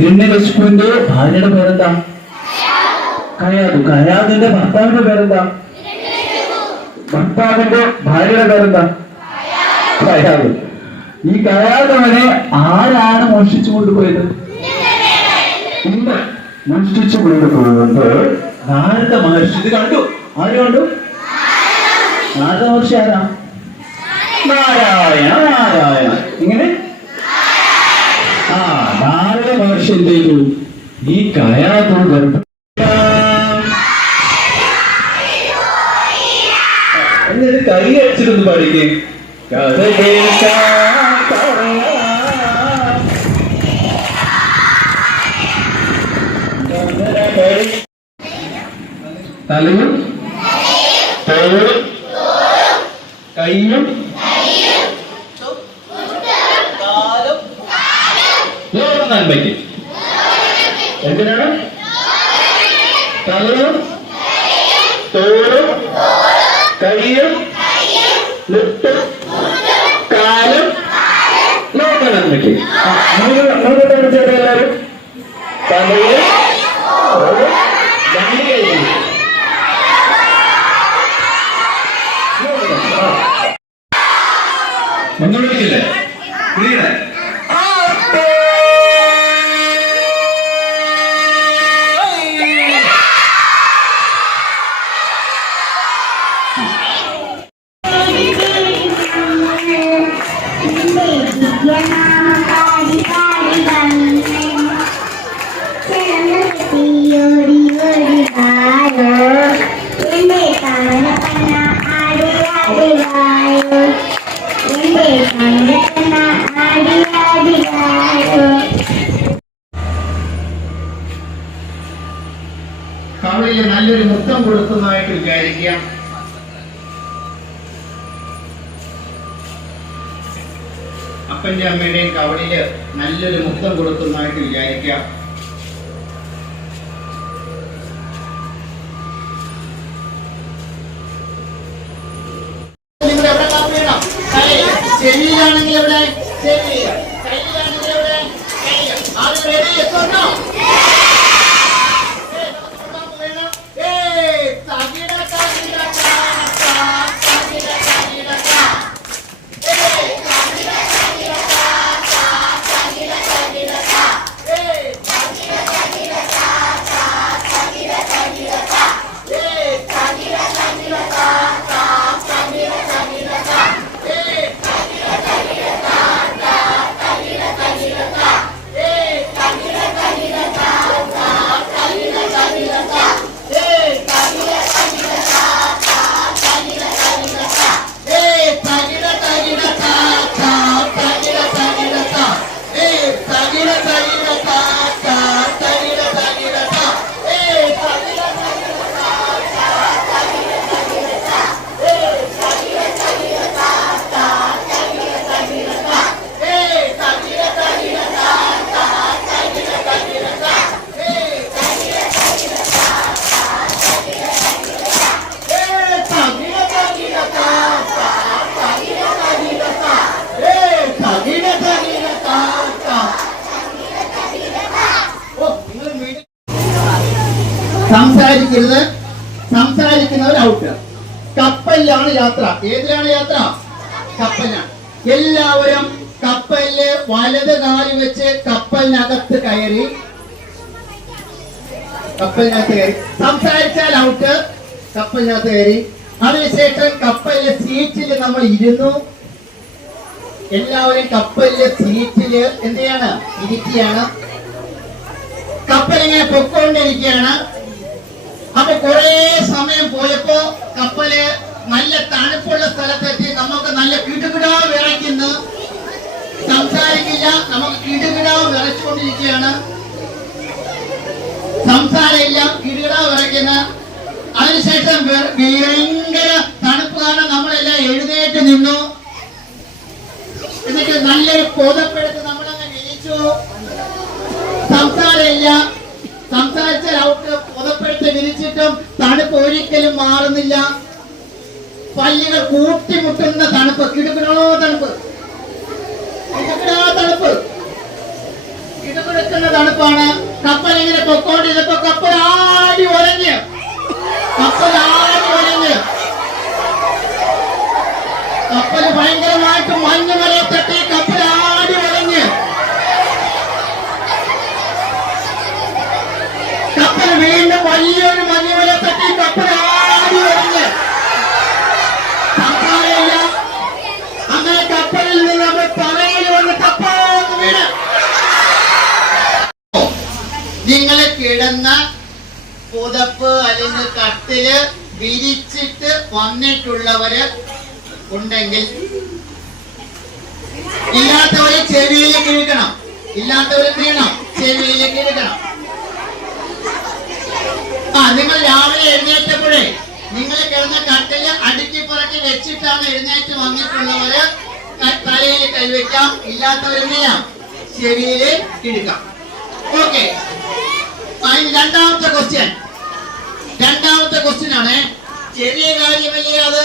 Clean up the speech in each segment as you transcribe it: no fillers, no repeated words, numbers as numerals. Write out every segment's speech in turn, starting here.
ഹിരണ്യകശിപുവിന്റെ ഭാര്യയുടെ പേരെന്താ? കയാതു. കയാതുവിന്റെ ഭർത്താവിന്റെ പേരെന്താ? ഭർത്താവിന്റെ ഭാര്യയുടെ പേരെന്താ? കയാതു. ഈ കയാതവനെ ആരാണ് മോഷ്ടിച്ചു കൊണ്ടുപോയത്? ഇന്ദ്രൻ മോഷ്ടിച്ചു കൊണ്ടുപോകുമ്പോൾ നാരദ മഹർഷി ഇത് കണ്ടു. ആര് കണ്ടു? നാരദ മഹർഷി ആരാ? നാരായണ നാരായണ. ഇങ്ങനെ നാരദ മഹർഷി എന്ത് ചെയ്തു? ഈ കയാതു എന്നിട്ട് കൈ അടിച്ചിട്ടൊന്ന് പഠിക്കേ. കഥ തലയും തോളും കയ്യും കാലും നന്മയ്ക്ക്. എന്തിനാണ്? തലയും തോളും കയ്യും മുട്ടും കാലും ലോക നന്മയ്ക്ക്. എല്ലാവരും തലയും തോളും രണ്ട് കയ്യും ഒന്നും വിളിക്കില്ലേ? ക്ലിയർ. കവളില് നല്ലൊരു മുത്തം കൊടുക്കുന്നതായിട്ട് വിചാരിക്കുക. അപ്പന്റെ അമ്മയുടെയും കവളില് നല്ലൊരു മുത്തം കൊടുക്കുന്നതായിട്ട് വിചാരിക്കുക. ചെവിയിലാണെങ്കിൽ എവിടെ? ചെവി. കയ്യിലാണെങ്കിൽ എവിടെ? സംസാരിക്കരുത്. സംസാരിക്കുന്നവർ ഔട്ട്. കപ്പലിലാണ് യാത്ര. ഏതിലാണ് യാത്ര? കപ്പലിലാണ്. എല്ലാവരും കപ്പലില് വലത് കാല് വെച്ച് കപ്പലിനകത്ത് കയറി. സംസാരിച്ചാൽ ഔട്ട്. കപ്പലിനകത്ത് കയറി. അതിനുശേഷം കപ്പലിലെ സീറ്റിൽ നമ്മൾ ഇരുന്നു. എല്ലാവരും കപ്പലിലെ സീറ്റില് എന്ത് ചെയ്യാണ്? ഇരിക്കുകയാണ്. കപ്പലിങ്ങനെ പൊക്കോണ്ടിരിക്കുകയാണ്. അപ്പൊ കുറെ സമയം പോയപ്പോ കപ്പല് നല്ല തണുപ്പുള്ള സ്ഥലത്തെത്തി. നമുക്ക് നല്ല കിടുകിടാ വിറയ്ക്കുന്നു. സംസാരിക്കില്ല. നമുക്ക് കിടുകിടാ വിറച്ചുകൊണ്ടിരിക്കുകയാണ്. സംസാരമില്ല. കിടുകിടാ വിറയ്ക്കുന്ന. അതിനുശേഷം ഭയങ്കര തണുപ്പ് കാരണം നമ്മളെല്ലാം എഴുന്നേറ്റ് നിന്നു. എന്നിട്ട് നല്ലൊരു പുതപ്പെടുത്ത് നമ്മളങ്ങ് വിരിച്ചു. സംസാരമില്ല. സംസാരിച്ചാൽ ഔട്ട്. പുതപ്പെടുത്ത് വിരിച്ചിട്ടും തണുപ്പ് ഒരിക്കലും മാറുന്നില്ല. പല്ലുകൾ കൂട്ടിമുട്ടുന്ന തണുപ്പ്. കിടുകിടോ തണുപ്പ്. കിടുകിടാ തണുപ്പ്. കിടക്കുന്ന തണുപ്പാണ്. കപ്പൽ ഇങ്ങനെ പൊക്കോണ്ടിരുന്നപ്പോ കപ്പൽ ആടി ഉലഞ്ഞ് കപ്പൽ ഭയങ്കരമായിട്ട് മഞ്ഞുമലയെ തട്ടി കപ്പൽ ആടി ഉലഞ്ഞ് കപ്പൽ വീണ്ടും വലിയൊരു മഞ്ഞുമലയെ തട്ടി കപ്പൽ ആടി ഉലഞ്ഞ് സംസാരമില്ല. അങ്ങനെ കപ്പലിൽ നിന്ന് നമ്മൾ തലയിൽ വന്ന് കപ്പൽ വീണ് നിങ്ങള് കിടന്ന പുതപ്പ് അല്ലെങ്കിൽ കട്ടില് വിരിച്ചിട്ട് വന്നിട്ടുള്ളവര് ഉണ്ടെങ്കിൽ ഇല്ലാത്തവരെ ചെവിയിലേക്ക് ഇഴുകണം. ഇല്ലാത്തവരെ വീണം ചെവിയിലേക്ക് ഇഴുകണം. നിങ്ങൾ രാവിലെ എഴുന്നേറ്റപ്പോഴേ നിങ്ങൾ കിടന്ന കട്ടില് അടുക്കി പുറക്കി വെച്ചിട്ടാണ് എഴുന്നേറ്റ് വന്നിട്ടുള്ളവര് തലയിൽ കൈവയ്ക്കാം. ഇല്ലാത്തവരെ വീഴാം ചെവിയില് ഇഴുകാം. ഓക്കെ, രണ്ടാമത്തെ ക്വസ്റ്റ്യൻ ആണ്. ചെറിയ കാര്യമല്ലേ അത്?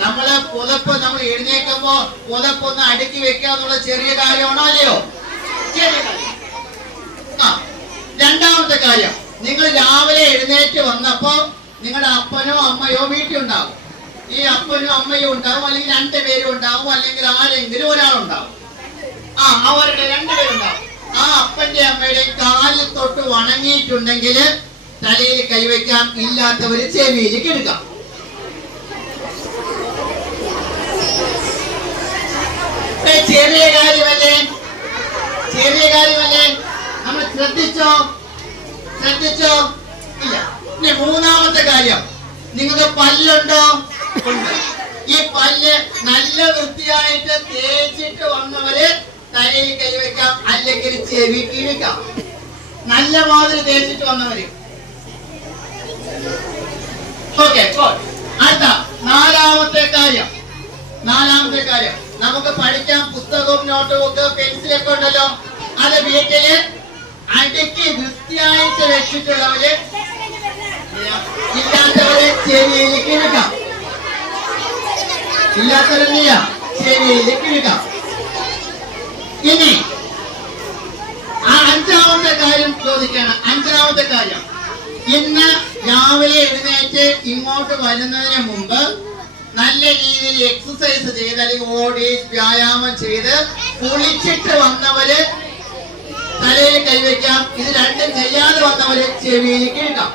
നമ്മള് പുതപ്പ് നമ്മൾ എഴുന്നേക്കുമ്പോ പുതപ്പൊന്ന് അടുക്കി വെക്കുക എന്നുള്ള ചെറിയ കാര്യമാണോ അല്ലയോ? ചെറിയ കാര്യം. രണ്ടാമത്തെ കാര്യം, നിങ്ങൾ രാവിലെ എഴുന്നേറ്റ് വന്നപ്പോ നിങ്ങളുടെ അപ്പനോ അമ്മയോ വീട്ടിൽ ഉണ്ടാവും. ഈ അപ്പനും അമ്മയും ഉണ്ടാവും, അല്ലെങ്കിൽ രണ്ടുപേരും ഉണ്ടാവും, അല്ലെങ്കിൽ ആരെങ്കിലും ഒരാളുണ്ടാവും. അവരുടെ രണ്ടുപേരുണ്ടാവും. ആ അപ്പന്റെ അമ്മയുടെയും കാലിൽ തൊട്ട് വണങ്ങിയിട്ടുണ്ടെങ്കിൽ തലയിൽ കൈവയ്ക്കാം. ഇല്ലാത്തവര് ചെവിയിലേക്ക് എടുക്കാം. ചെറിയ കാര്യമല്ലേ? നമ്മൾ ശ്രദ്ധിച്ചോ? ഇല്ല. ഇനി മൂന്നാമത്തെ കാര്യം, നിങ്ങൾക്ക് പല്ലുണ്ടോ? ഈ പല്ല് നല്ല വൃത്തിയായിട്ട് തേച്ചിട്ട് വന്നവര് തലയിൽ കൈവയ്ക്കാം, അല്ലെങ്കിൽ ചെവി കിഴിക്കാം. നല്ല മാതിരി തേച്ചിട്ട് വന്നവര്. ഓക്കെ, അടുത്ത നാലാമത്തെ കാര്യം, നമുക്ക് പഠിക്കാൻ പുസ്തകവും നോട്ട് ബുക്ക് പെൻസിലൊക്കെ ഉണ്ടല്ലോ. അത് വീട്ടില് അടുക്കി വൃത്തിയായിട്ട് വെച്ചിട്ടുള്ളവര് ഇല്ലാത്തവരെ ചെവിയിലേക്ക് ഇഴുക്കാം. ചെവിയിലേക്ക് ഇഴുക്കാം. ഇനി അഞ്ചാമത്തെ കാര്യം ചോദിക്കാണ്. അഞ്ചാമത്തെ കാര്യം, ഇന്ന് രാവിലെ എഴുന്നേറ്റ് ഇങ്ങോട്ട് വരുന്നതിന് മുമ്പ് നല്ല രീതിയിൽ എക്സസൈസ് ചെയ്ത് അല്ലെങ്കിൽ ഓടി വ്യായാമം ചെയ്ത് കുളിച്ചിട്ട് വന്നവര് തലയിൽ കൈവയ്ക്കാം. ഇത് രണ്ടും ചെയ്യാതെ വന്നവര് ചെവിയിലേക്ക് ഇടാം.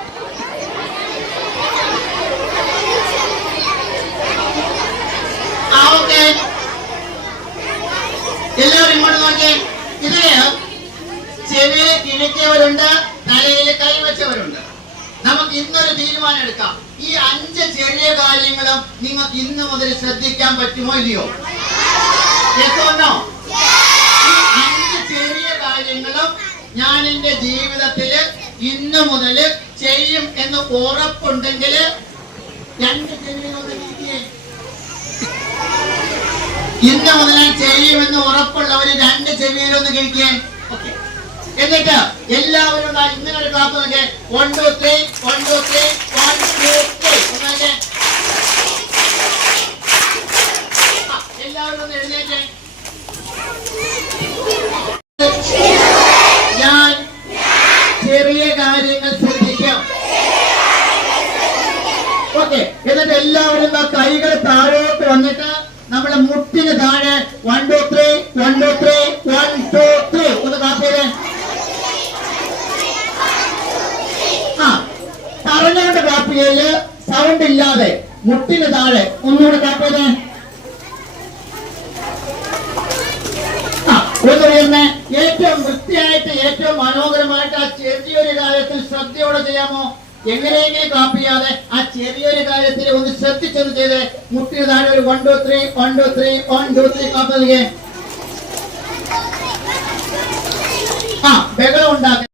ഓക്കെ, എല്ലാവരും ഇങ്ങോട്ട് നോക്കിയേ. ഇതില് ചെവിയിൽ കിഴക്കിയവരുണ്ട്, തലയിൽ കൈവച്ചവരുണ്ട്. നമുക്ക് ഇന്നൊരു തീരുമാനം എടുക്കാം. ഈ 5 ചെറിയ കാര്യങ്ങളും നിങ്ങൾക്ക് ഇന്ന് മുതൽ ശ്രദ്ധിക്കാൻ പറ്റുമോ ഇല്ലയോ? കേൾക്കുമോ? ഈ 5 ചെറിയ കാര്യങ്ങളും ഞാൻ എന്റെ ജീവിതത്തില് ഇന്ന് മുതൽ ചെയ്യും എന്ന് ഉറപ്പുണ്ടെങ്കിൽ 2 ചെവിയിലൊന്ന് കിട്ടിയേ. ഇന്ന് മുതൽ ചെയ്യുമെന്ന് ഉറപ്പുള്ളവര് 2 ചെവിയിലൊന്ന് കിട്ടിയേ. ഓക്കെ, എന്നിട്ട് എല്ലാവരും ഇങ്ങനെ ഒരു ക്ലാസ് നോക്കേ. 1 2 3 1 2 3 1 2 3. എല്ലാവരും ഒന്ന് എഴുന്നേറ്റേ. ഞാൻ ചെറിയ കാര്യങ്ങൾ ശ്രദ്ധിക്കാം. ഓക്കെ, എന്നിട്ട് എല്ലാവരും കൈകൾ താഴോട്ട് വന്നിട്ട് നമ്മളെ മുട്ടിന് താഴെ 1 2 3 1 2 3 1 2 3 ഒന്ന് കാപ്പേരെ. പറഞ്ഞുകൊണ്ട് കാപ്പിയല് സൗണ്ട് ഇല്ലാതെ മുട്ടിന് താഴെ ഒന്നുകൂടെ കാപ്പേരെ. ഒന്നുയർന്ന് ഏറ്റവും വൃത്തിയായിട്ട് ഏറ്റവും മനോഹരമായിട്ട് ആ ചെറിയൊരു കാര്യത്തിൽ ശ്രദ്ധയോടെ ചെയ്യാമോ? എങ്ങനെയെങ്കിലും കാപ്പിയാതെ ആ ചെറിയൊരു കാര്യത്തിൽ ഒന്ന് ശ്രദ്ധിച്ചൊന്ന് ചെയ്ത് മുട്ടിന് താഴെ ഒരു 1 2 3 1 2 3 1 2 3 കാപ്പി നൽകേ. ബഹളം ഉണ്ടാക്കുക.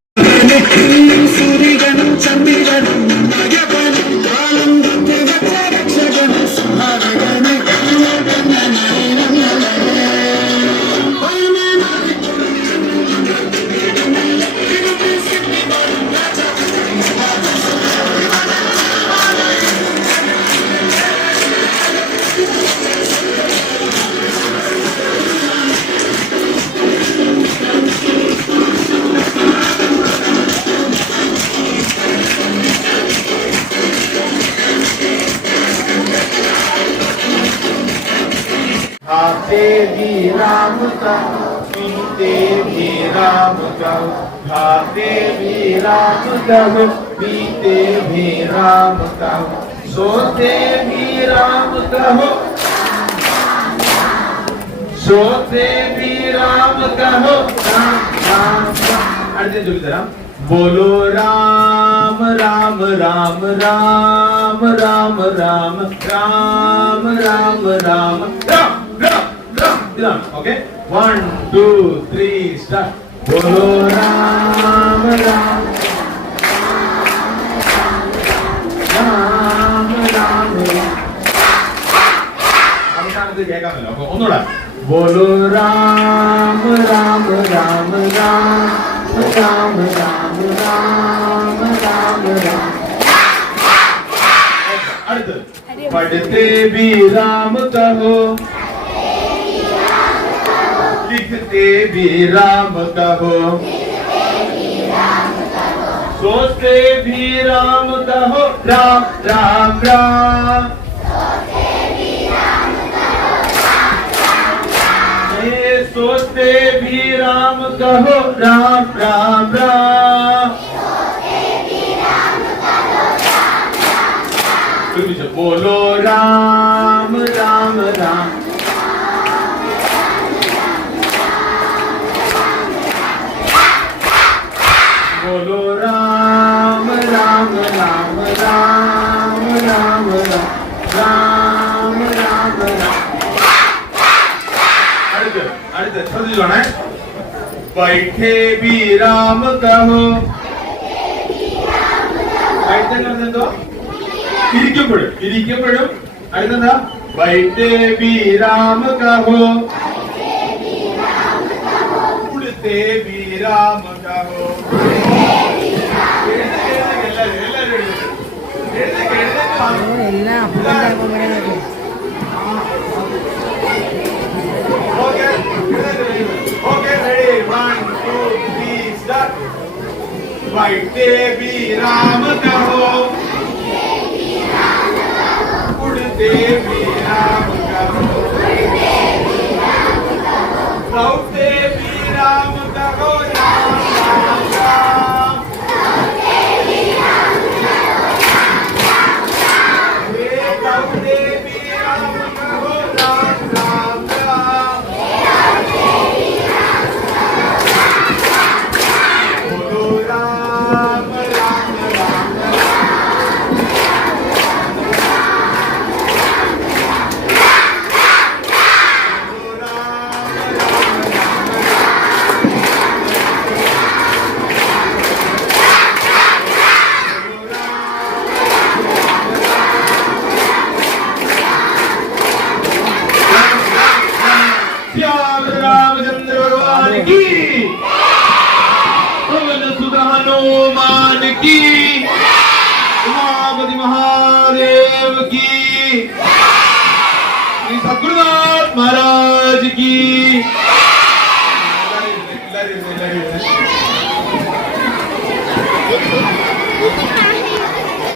भी राम कहो, पीते भी राम कहो, खाते भी राम कहो, पीते भी राम कहो, सोते भी राम कहो, सोते भी राम कहो, राम राम राम। अर्जुन जो तरह बोलो राम राम राम राम राम राम राम राम राम राम राम राम। Okay 1 2 3 start. बोलो राम राम राम राम। അവസാനത്തെ കേൾക്കാമല്ലോ. അപ്പൊ ഒന്നുകൂടെ बोलो राम राम राम राम राम राम राम राम राम। അടുത്ത് पढ़ते भी राम कहो, लिखते भी राम कहो, सोचते भी राम कहो, राम राम राम। सोचते भी राम कहो, राम राम राम। बोलो राम राम राम बोलो राम राम राम राम राम राम राम राम। അടുത്ത ശ്രദ്ധിച്ചോണേ. बैठे भी राम कहो, എന്തോ ഇരിക്കപ്പെടും. അടുത്തെന്താ? बैठे भी राम कहो, उड़ते भी राम कहो। Okay, ready? 1 2 3 start. बैठे भी राम कहो, उड़ते भी राम कहो, दौड़ते भी राम कहो, राम राम राम। दौड़ते भी राम कहो, राम राम राम। बोलो राम राम राम रामचंद्र भगवान की, पवन सुत हनुमान की, उमापति महादेव की, श्री सद्गुरुनाथ महाराज की।